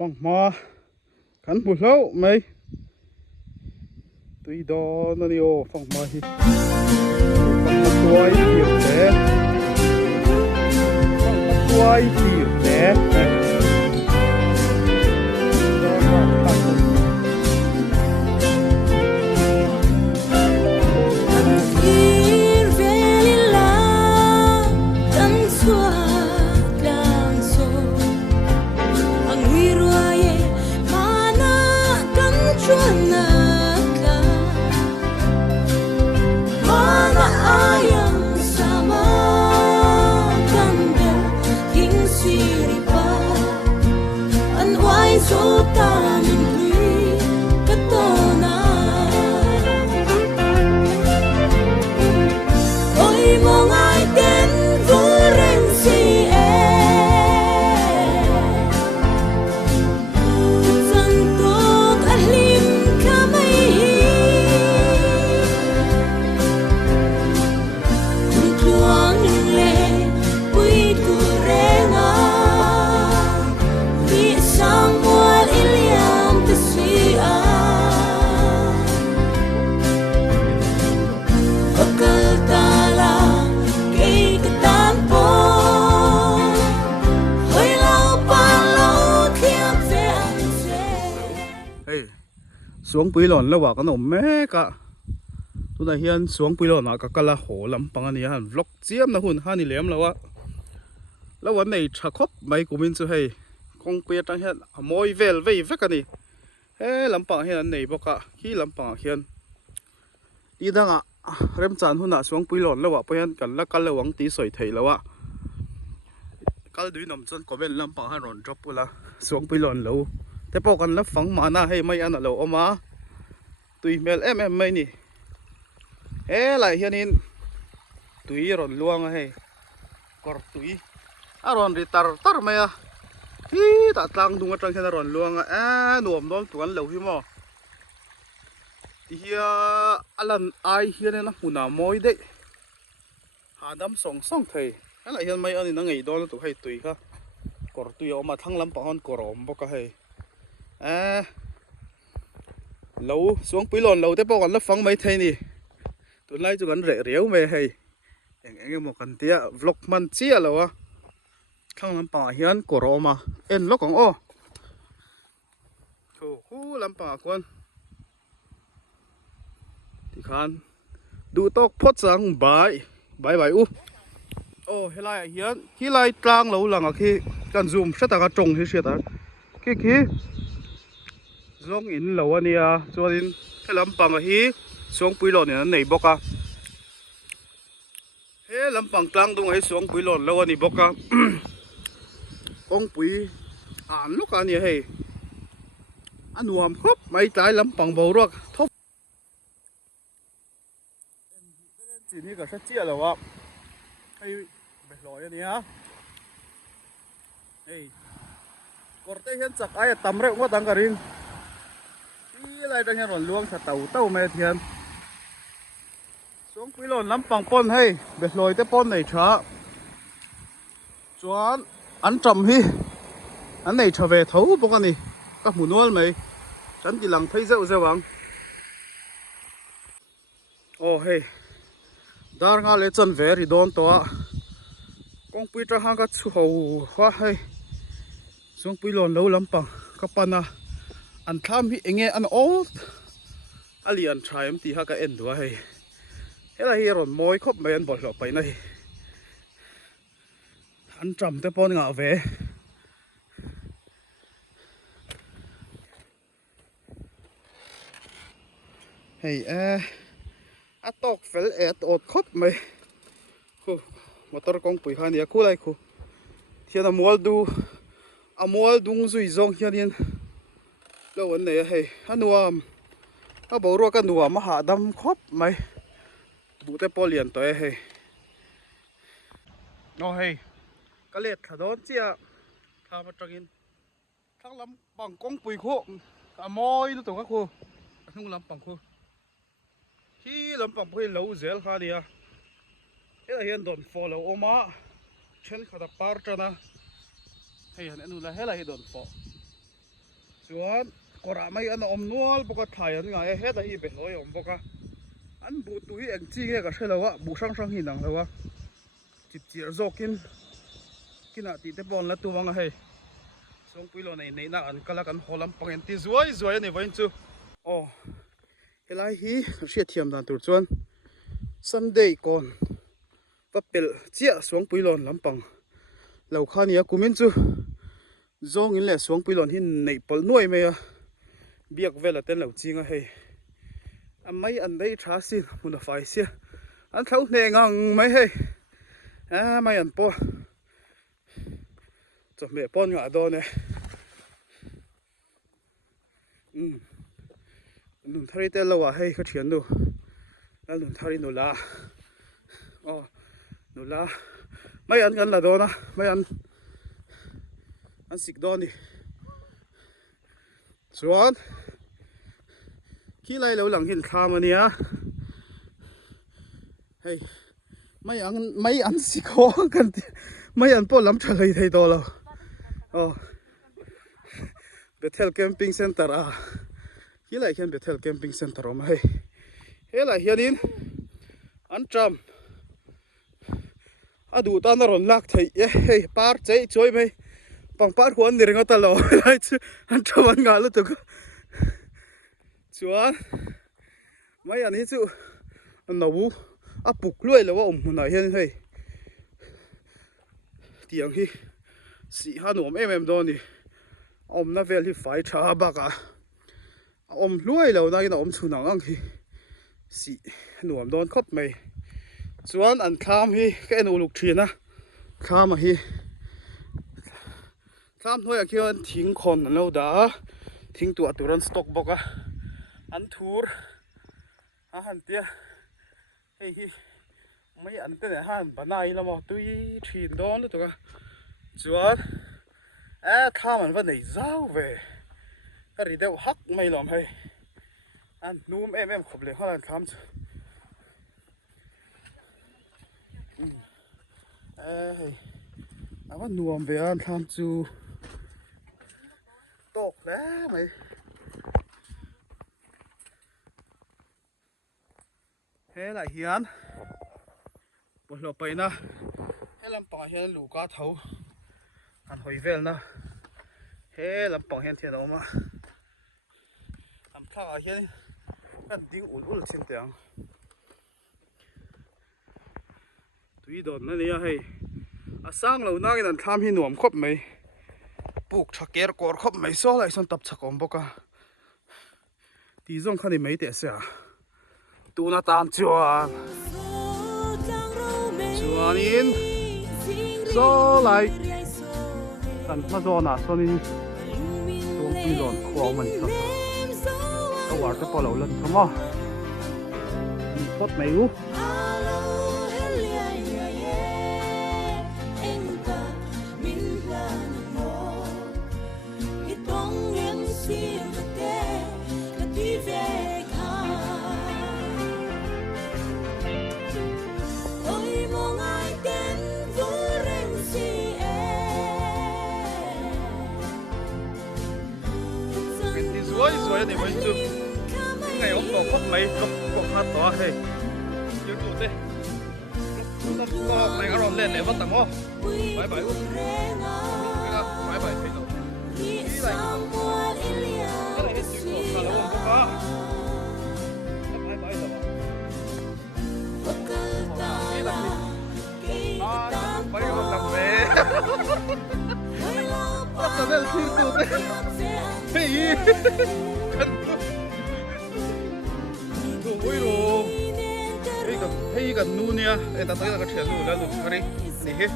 phong ma cắn bùn lâu mấy tuy đó nó đi ô phong ma hi phong ma tuai hiểu thế phong ma tuai hiểu thế Suangpuilawn lo wa kan om mek a tuna hian Suangpuilawn a ka kala ho lampang ani han vlog chiam na hun hani lem lawa lawan nei tha khop mai kumin chu hei kongpe tang hian amoi vel vei vek ani he lampang hian nei boka hi lampang hian ti danga rem chan huna Suangpuilawn lo wa hian kan la kal lawang ti soi thei lawa kal dui nom chon comment lampang han ron drop pula Suangpuilawn lo te po kan la phang mana hei mai ana lo oma tui mel em mai ni he lai hianin tui ron luang a hei kor tui a ron ri tar mai a hi ta tlang dunga tang hian ron luang a nuam dol tuan lo hi mo ti hia alan ai hian na huna moi de hadam song song thei lai hian mai ani na ngei dol tu hei tui kha kor tui oma thang lam pa hon korom boka hei lâu Suangpuilawn lâu thế bao còn lấp phăng mấy thây nè tụi nay tụi gắn rễ réo mày hay anh một cần tia vlog man chia lâu á thằng làm pa hian cổ mà en lóc còn ô hú làm pa con thì khan đủ tóc phốt sang bài u ô hi lai trang lâu lằng à khi cần zoom sẽ ta cái trồng hi sẽ ta khi Zawngin Lo ani a chuanin he lampang hi Suangpuilawn nei boka he lampang tlang dung hi Suangpuilawn lo ani boka kongpui an luk ani hei anuam khop mai tai lampang bo ruak thop chỉ ni ka sa chia lo wa hei be loi ani a hei korte hian chak ai tam re wa dang ka ring lại đang nhận luông thật tàu mẹ thiên Suangpuilawn lampang pon hay bệt lồi tới pon này chả chuan ăn trầm hi ăn này trở về thấu bốc anh các hmunhma mày chắn thì lằng thấy dậu dậu vắng ô hey dar nga lệ chân về thì đón to con pui tra hang các chu hầu hoa hay Suangpuilawn lâu lampang các pana an tham hi enge an o ali an thaim ti ha ka en do hei hela hi ron moi khop mai an bol lo pai nai an tram te pon nga ve hei a tok fel et ot khop mai khu motor kongpui khan ya khu lai khu thian a mol dung zui zong hianin lâu anh này hay anuam nó bảo ruộng cái nuam mà hạ đâm khóc mày đủ tới bao liền tới hay nó hay cái liệt thằng đó chia thằng mà trăng in thằng lắm bằng con bùi khô à môi nó tụi các khu không làm bằng khu khi làm bằng bùi lâu dễ khá đi à cái là hiện đồn follow oma trên khá là par cho na hay anh là hết là hiện đồn follow chuan kora mai an om nual boka thai an ngai he da hi be loi om boka an bu tu hi eng chi nge ka thelawa bu sang sang hi nang lawa chip chir zokin kina ti te pon la tu wanga hei Suangpuilawn nei nei na an kala kan holam pangen ti zuai zuai ani vain chu oh helai hi hria thiam dan tur chuan Sunday kon papel chia Suangpuilawn lampang lo khania kumin chu Zawngin le Suangpuilawn hin nei pol nuai me a biak vela ten lo chinga hei amai an dei tha sin mun a fai sia an thau hne ngang mai hei a mai an po cho mẹ pon ngã đo nè nụn thari tên lâu à hay khát thiền đâu là nụn thari nụ lá nụ lá mấy anh gần là đo na mấy anh xịt đo đi xuống khi lại lâu lặng hiện tham mà nè hay mấy anh xịt khó cần mấy anh po lắm trả lời thầy đó đâu Bethel Camping Center à khi lại hiện Bethel Camping Center mà hay thế lại hiện in anh chăm đủ ta nó còn lạc thấy hey par chạy chơi mày bằng par huấn đi ngay ta lo lại chứ anh chăm anh ngã luôn tụi chuan mấy anh ấy chứ anh nấu bục lưỡi là ông này hiện hay tiếng hi sĩ anuam em đó nè ông nó về thì phải trả bạc à ông lúi lâu nay nó ông chun ngang hi sĩ anuam đó khóc mày chuan ăn tham hi cái nụ lục thuyền á tham mà hi tham thôi à kia anh thím con anh lâu đã thím tụi anh stock bọc à anh thur anh tia hey hi mấy anh tên này han bản này là một tuy thuyền đó nữa tụi chuan tham anh vẫn này giao về cái gì đâu hắc mày làm hay anh núm em khop lên hơn tham anh vẫn nuông về anh tham chú tóc đấy mày thế lại hian một lọ bầy na thế làm bằng hian lũ cá thấu ăn hồi vel na thế làm bằng hian thiệt đâu mà làm thà hian ăn tiếng ủn trên tiếng tùy đòn nó này hay sang lâu nay cái tham hi nuông khop mày buộc chặt kẹt cột khop mày xóa lại xong tập chặt ôm bốc à tí giống khăn thì mấy tệ xả tu na tan chuan in so lại cần mà do na so in Suangpuilawn khua mình thật tao war cái bao lâu lần không à phốt mày u rồi thì mới chụp ngày ông có khóc mấy có hát to hay yêu tụi thế lúc có mày ở lên để bắt tặng không bye bye luôn bye bye thấy đâu đi lại cái này hết chịu rồi là không có bye bye rồi đi làm gì bye không làm về bắt đầu lên thiên tụi thế hey ôi rồi hey cái nu nè, ta thấy là cái chuyện nu là nu cái này, này hết.